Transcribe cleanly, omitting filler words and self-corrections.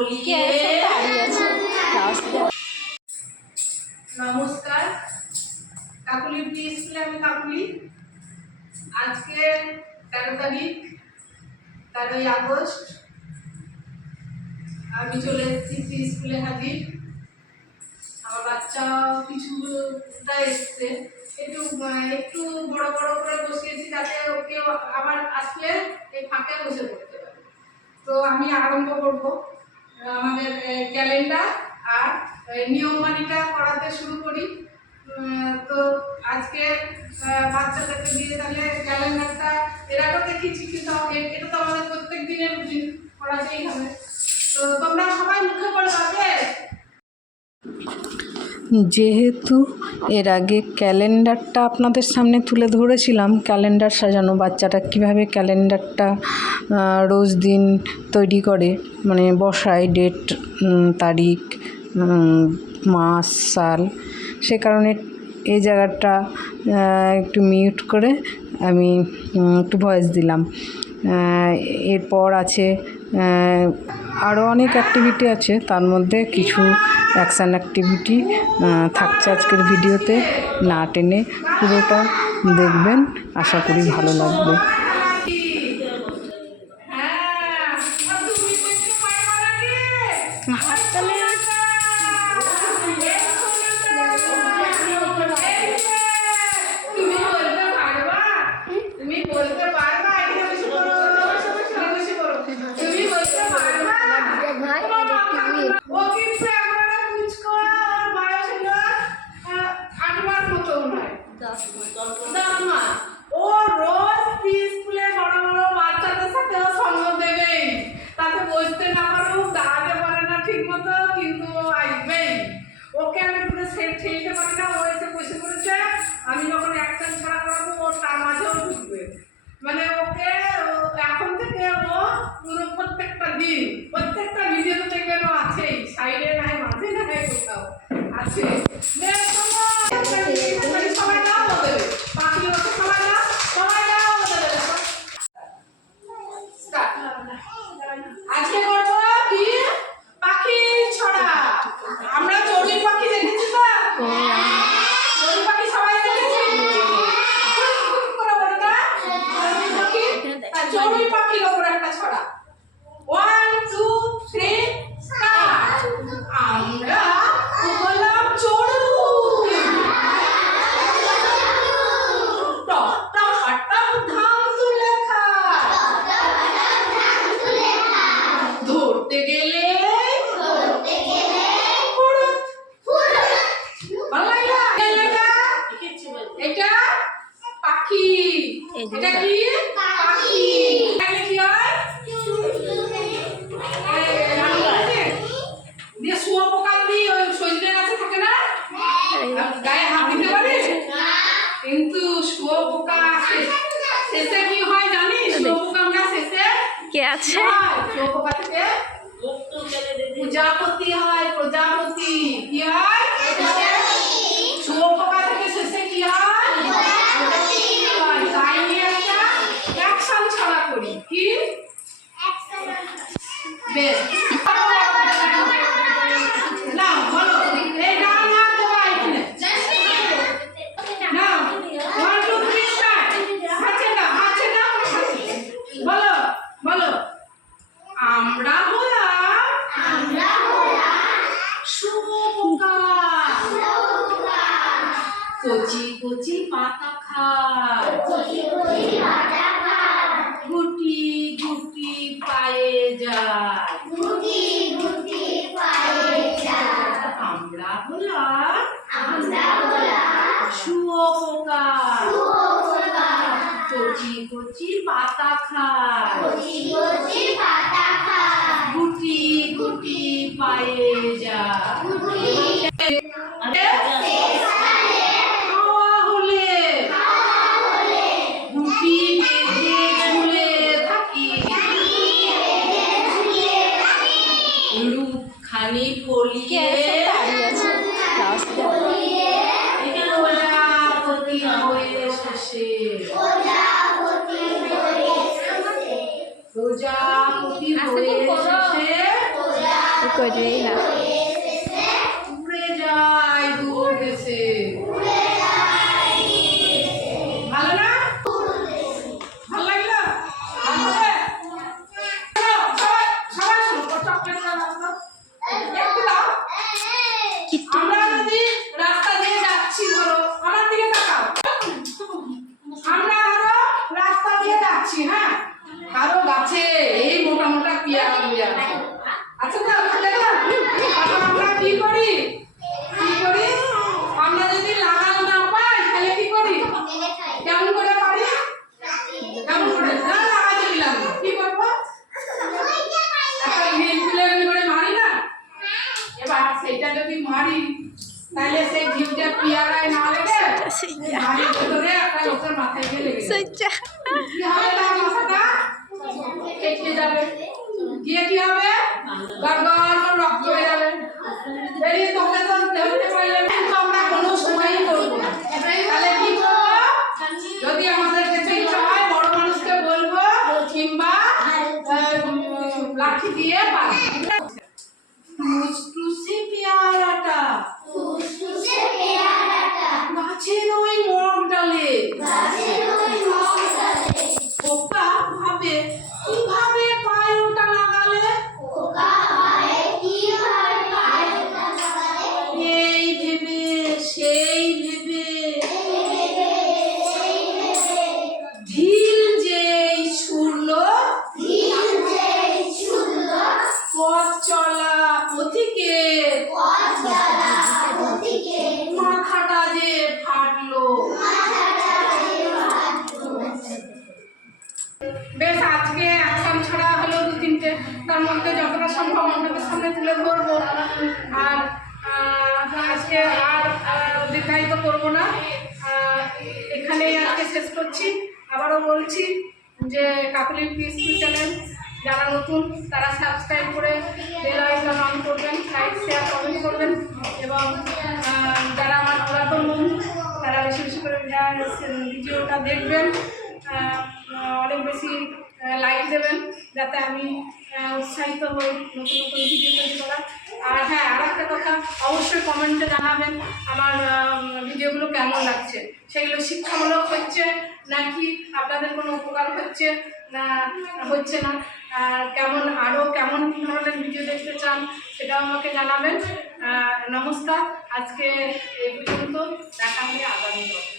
ফলিয়ে। নমস্কার, কাকুলি প্রি স্কুলে আমি কাকুলি। আজকে 13 তারিখ, 13ই আগস্ট। আমি চলে এসেছি প্রি স্কুলে হাজির। আমার বাচ্চা কিছুটা এসছে, একটু একটু বড় বড় করে বসিয়েছি যাতে ওকে আবার আসলে এই ফাঁকে বসে পড়তে পারে। তো আমি আরম্ভ করব আমাদের ক্যালেন্ডার আর নিয়মমানিটা করাতে শুরু করি। তো আজকে বাচ্চাদেরকে দিয়ে তাহলে ক্যালেন্ডারটা এর আগেও দেখিয়েছি, কিন্তু এটা তো আমাদের প্রত্যেক দিনের রুটিন, করাতেই হবে। তো তোমরা সবাই মুখে পড়বে। যেহেতু এর আগে ক্যালেন্ডারটা আপনাদের সামনে তুলে ধরেছিলাম, ক্যালেন্ডার সাজানো, বাচ্চাটা কিভাবে ক্যালেন্ডারটা রোজ দিন তৈরি করে, মানে বসায় ডেট, তারিখ, মাস, সাল, সে কারণে এই জায়গাটা একটু মিউট করে আমি একটু ভয়েস দিলাম। এরপর আছে আরও অনেক অ্যাক্টিভিটি আছে, তার মধ্যে কিছু অ্যাকশান অ্যাক্টিভিটি থাকছে আজকের ভিডিওতে। না টেনে পুরোটা দেখবেন, আশা করি ভালো লাগবে। আমি যখন অ্যাকশন ছাড়া করাবো ও তার মাঝেও ঢুকবে, মানে ওকে এখন থেকে ও পুরো প্রত্যেকটা দিন প্রত্যেকটা ভিডিওতে দেখবেন ও আছেই, সাইডে নাই মাঝে নাই কোথাও আছে। সবাই নাও বলবে, পাখি ওকে সবাই নাও বলবে। আজকে করবো কি পাখি ছড়া। আমরা চড়ুই পাখি দেখেছি তো, চড়ুই পাখি সবাই দেখেছি। চড়ুই পাখির ওপর একটা ছড়া। 1 2 3 স্টার্ট। আমরা বললাম চড়ুই, টপ টপ টপ ধাম তুলে খায়, ধরতে গেলে এটা পাখি, এটা কি পাখি, কি হয় দিয়ে শুয়োপোকা দিয়ে ওই সজনে গাছে থাকে না, গায়ে হাত দিতে পারে, কিন্তু শুয়োপোকা শেষে কি হয় জানিস? শুয়োপোকা আমরা শেষে কে আছে? শুয়োপোকা থেকে প্রজাপতি হয়, প্রজাপতি কি হয়? শুয়োপোকা থেকে শেষে কি হয়? তাই নিয়ে একটা অ্যাকশন ছড়া করি। কি বেশ না বলো, এই ডান হাত দেওয়া এখানে না। 1 2 3 স্টার্ট। হাতে দাও বলো বলো। আমরা হলাম শুয়োপোকা, কচি কচি পাতা খায়, গুটি গুটি পায়ে যায়, আমরা হলাম শুয়োপোকা, কচি কচি পাতা খায়, গুটি গুটি পায়ে যায়। হাওয়া হলে গুটি বেঁধে ঝুলে থাকি, রূপখানি ফলিয়ে প্রজাপতি হয়ে শেষে, প্রজাপতি হয়ে শেষে করে না উড়ে যায় দূর দেশে। ভালো না? ভালো লাগলো? ভালো হবে? শোনো, সবাই শোনো, চকলেটটা দাও। একটু দাও। আমরা যদি রাস্তা দিয়ে যাচ্ছি, ধরো আমার দিকে তাকাও, আমরা ধরো রাস্তা দিয়ে যাচ্ছি, হ্যাঁ, কারো গাছে এই মোটা মোটা পেয়ারা ধরে আছে। আচ্ছা তো ভালো লাগলো? তখন আমরা কি করি? আমরা যদি লাগানো না পাই তাহলে কি করি? কেমন করে পারি? কেমন করে? না লাগাতে দিলাম না, কি করবো? একটা ঢিল তুলে এমনি করে মারি না? এবার সেটা যদি মারি তাহলে সেই ঢিলটা পেয়ারায় না লেগে বাড়ির ভেতরে একটা লোকের মাথায় গিয়ে লেগে যাবে। কি হবে তার মাথাটা? কেটে যাবে। গিয়ে কি হবে? গড়গড় করে রক্ত হয়ে যাবে। বেরিয়ে তোকে তো ধরতে পারলে না। কিন্তু আমরা কোনো সময়ই করবো না। তাহলে কি করবো? যদি আমাদের কাছে ইচ্ছা হয় বড় মানুষকে বলবো কিংবা লাঠি দিয়ে বাঁধবো। টুসটুসে পেয়ারাটা গাছের ওই মগ ডালে পোকা ভাবে কিভাবে পায় ওটা লাগালে, এই ভেবে সেই ভেবে ঢিল যেই ছুড়লো পথ চলা পথিকের মাথাটা যে ফাটলো। বেশ, আজকে অ্যাকশন ছড়া হলো 2-3টে, তার মধ্যে যতটা সম্ভব আপনাদের সামনে তুলে ধরবো। আর আজকে আর দীর্ঘায়িত করবো না, এখানেই আজকে শেষ করছি। আবারও বলছি যে কাকলি পিএসপি চ্যানেল যারা নতুন তারা সাবস্ক্রাইব করে বেল আইকন অন করবেন, লাইক শেয়ার কমেন্ট করবেন, এবং যারা আমার পুরাতন বন্ধু তারা বেশি বেশি করে ভিডিওটা দেখবেন, অনেক বেশি লাইক দেবেন যাতে আমি উৎসাহিত হই নতুন নতুন ভিডিও তৈরি করার। আর হ্যাঁ, আর একটা কথা, অবশ্যই কমেন্টে জানাবেন আমার ভিডিওগুলো কেমন লাগছে, সেগুলো শিক্ষামূলক হচ্ছে নাকি আপনাদের কোনো উপকার হচ্ছে না হচ্ছে না, আর আরও কেমন ধরনের ভিডিও দেখতে চান সেটাও আমাকে জানাবেন। নমস্কার, আজকে এই পর্যন্ত, দেখা হবে আগামী পর্বে।